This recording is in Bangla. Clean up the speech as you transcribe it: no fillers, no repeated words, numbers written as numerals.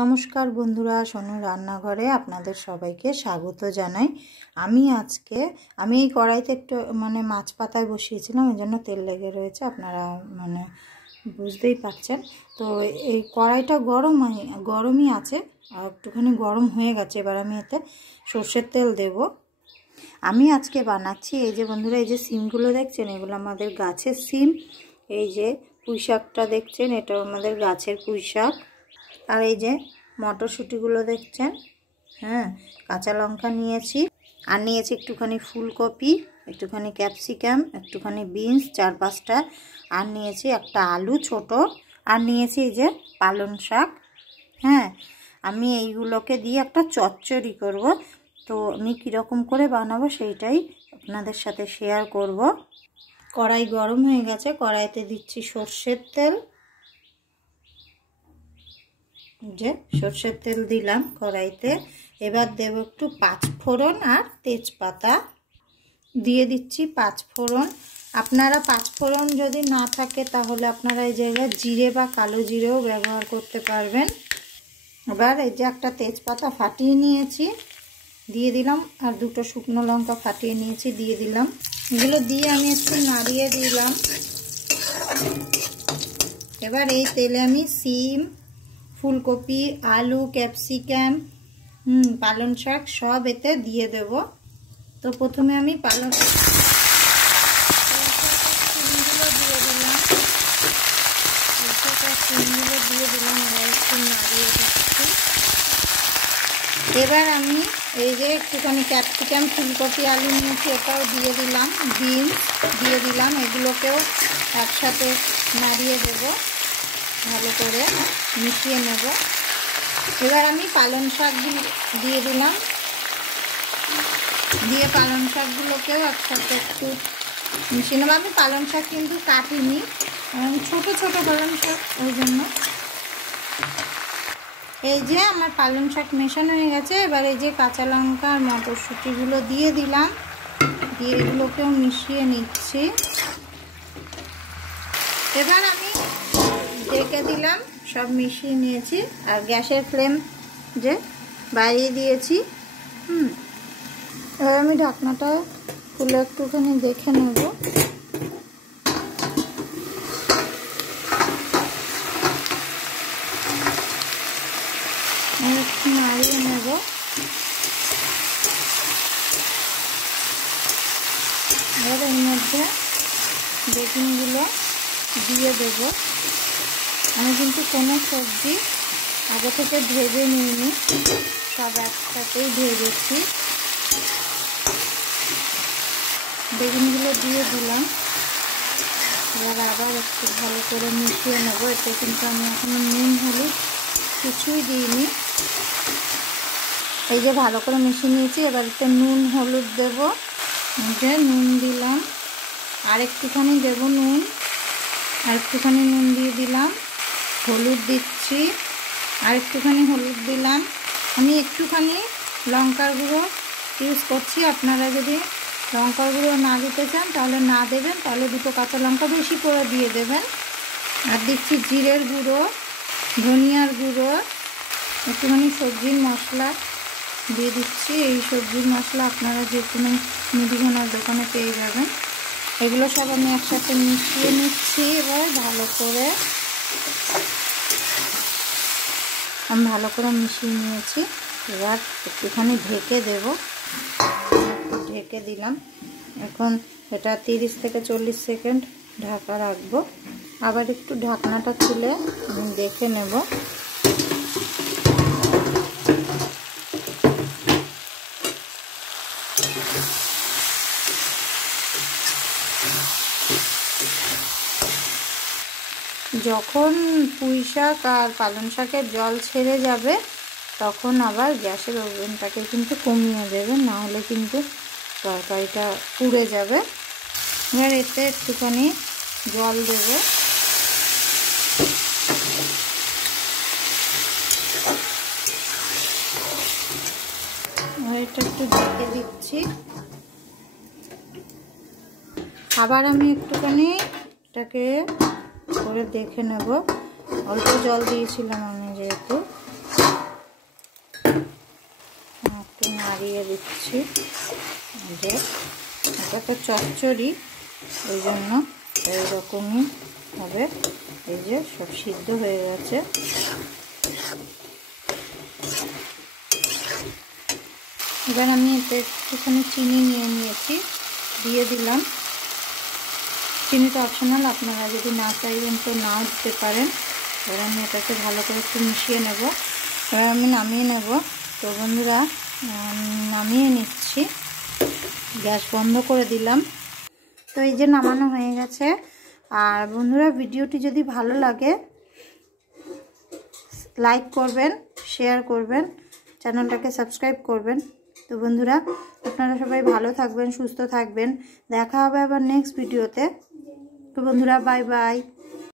নমস্কার বন্ধুরা, সোনু রান্নাঘরে আপনাদের সবাইকে স্বাগত জানাই। আমি এই কড়াইতে একটু মাছ পাতায় বসিয়েছিলাম, এই জন্য তেল লেগে রয়েছে, আপনারা বুঝতেই পারছেন। তো এই কড়াইটা গরমই আছে, আর একটুখানি গরম হয়ে গেছে। এবার আমি এতে সর্ষের তেল দেব। আমি আজকে বানাচ্ছি, এই যে বন্ধুরা, এই যে সিমগুলো দেখছেন, এগুলো আমাদের গাছের সিম। এই যে পুঁই শাকটা দেখছেন, এটা আমাদের গাছের পুঁই শাক। আর এই যে মটরশুঁটিগুলো দেখছেন, হ্যাঁ, কাঁচা লঙ্কা নিয়েছি, আর নিয়েছি একটুখানি ফুলকপি, একটুখানি ক্যাপসিকাম, একটুখানি বিনস 4-5টা, আর নিয়েছি একটা আলু ছোট, আর নিয়েছি এই যে পালং শাক। হ্যাঁ, আমি এইগুলোকে দিয়ে একটা চচ্চড়ি করব। তো আমি কীরকম করে বানাবো সেইটাই আপনাদের সাথে শেয়ার করব। কড়াই গরম হয়ে গেছে, কড়াইতে দিচ্ছি সর্ষের তেল। যে সর্ষের তেল দিলাম কড়াইতে। এবার দেব একটু পাঁচফোড়ন আর তেজপাতা দিয়ে দিচ্ছি। পাঁচফোড়ন, আপনারা পাঁচফোড়ন যদি না থাকে তাহলে আপনারা এই জায়গায় জিরে বা কালো জিরেও ব্যবহার করতে পারবেন। এবার এই যে একটা তেজপাতা ফাটিয়ে নিয়েছি, দিয়ে দিলাম, আর 2টো শুকনো লঙ্কা ফাটিয়ে নিয়েছি, দিয়ে দিলাম। এগুলো দিয়ে আমি একটু নাড়িয়ে দিলাম। এবার এই তেলে আমি সিম, ফুলকপি, আলু, ক্যাপসিকাম, পালং শাক সব এতে দিয়ে দেব। তো প্রথমে আমি পালং সিমগুলো দিয়ে দিলাম, এবার একটু নাড়িয়ে দিচ্ছি। এবার আমি এই যে একটুখানি ক্যাপসিকাম, ফুলকপি, আলু নিয়েছি, এটাও দিয়ে দিলাম, বিনস দিয়ে দিলাম, এগুলোকেও একসাথে নাড়িয়ে দেব, ভালো করে মিশিয়ে নেব। এবার আমি পালং শাক দিয়ে দিলাম, দিয়ে পালং শাকগুলোকেও একসাথে একটু মিশিয়ে নেব। আমি পালং শাক কিন্তু কাটিনি, ছোট ছোট পালং শাক, ওই জন্য। এই যে আমার পালং শাক মেশানো হয়ে গেছে। এবার এই যে কাঁচা লঙ্কা আর মটরশুঁটিগুলো দিয়ে দিলাম, দিয়ে এগুলোকেও মিশিয়ে নিচ্ছি। এবার আমি ঢেকে দিলাম, সব মিশিয়ে নিয়েছি, আর গ্যাসের ফ্লেম যে বাড়িয়ে দিয়েছি। এবার আমি ঢাকনাটা খুলে একটুখানি দেখে নেব। একটু নাড়িয়ে নেব। এবার এর মধ্যে বেগুনগুলো দিয়ে দেব। আমি কিন্তু কোনো সবজি আগে থেকে ভেজে নিইনি, সব একসাথেই ভেজেছি। বেগুনগুলো দিয়ে দিলাম। এবার আবার একটু ভালো করে মিশিয়ে নেব। এতে কিন্তু আমি এখনো নুন হলুদ কিছুই দিইনি। এই যে ভালো করে মিশিয়ে নিয়েছি, এবার এতে নুন হলুদ দেব। যে নুন দিলাম, আর একটুখানি দেব নুন, আর একটুখানি নুন দিয়ে দিলাম। হলুদ দিচ্ছি, আর একটুখানি হলুদ দিলাম। আমি একটুখানি লঙ্কার গুঁড়ো ইউজ করছি, আপনারা যদি লঙ্কার গুঁড়ো না দিতে চান তাহলে না দেবেন, তাহলে 2টো কাঁচা লঙ্কা বেশি করে দিয়ে দেবেন। আর দিচ্ছি জিরের গুঁড়ো, ধনিয়ার গুঁড়ো, একটুখানি সবজির মশলা দিয়ে দিচ্ছি। এই সবজির মশলা আপনারা যে কোনো মুদিখানার দোকানে পেয়ে যাবেন। এগুলো সব আমি একসাথে মিশিয়ে নিচ্ছি। এবার ভালো করে মিশিয়ে নিয়েছি। এবার একটুখানি ঢেকে দেব, একটু ঢেকে দিলাম। এখন এটা 30 থেকে 40 সেকেন্ড ঢাকা রাখবো। আবার একটু ঢাকনাটা খুলে আমি দেখে নেব। যখন পুঁই শাক আর পালং শাকের জল ছেড়ে যাবে তখন আবার গ্যাসের ওভেনটাকে কিন্তু কমিয়ে দেবেন, না হলে কিন্তু তরকারিটা পুড়ে যাবে। এবার এতে একটুখানি জল দেব। এটা একটু ঢেকে দিচ্ছি। আবার আমি একটুখানি এটাকে করে দেখে নেব। অল্প জল দিয়েছিলাম আমি যেহেতু। দিয়ে দিচ্ছি। যে এটা তো চচ্চড়ি, ওই জন্য এইরকমই হবে। এই যে সব সিদ্ধ হয়ে গেছে। এবার আমি এতে একটুখানি চিনি নিয়ে নিয়েছি, দিয়ে দিলাম। চিনিটা অপশনাল, আপনারা যদি না চাইবেন তো নাও দিতে পারেন। এবার আমি এটাকে ভালো করে একটু মিশিয়ে নেব। এবার আমি নামিয়ে নেব। তো বন্ধুরা নামিয়ে নিচ্ছি, গ্যাস বন্ধ করে দিলাম। তো এই যে নামানো হয়ে গেছে। আর বন্ধুরা ভিডিওটি যদি ভালো লাগে লাইক করবেন, শেয়ার করবেন, চ্যানেলটাকে সাবস্ক্রাইব করবেন। তো বন্ধুরা আপনারা সবাই ভালো থাকবেন, সুস্থ থাকবেন। দেখা হবে আবার নেক্সট ভিডিওতে। তো বন্ধুরা বাই বাই।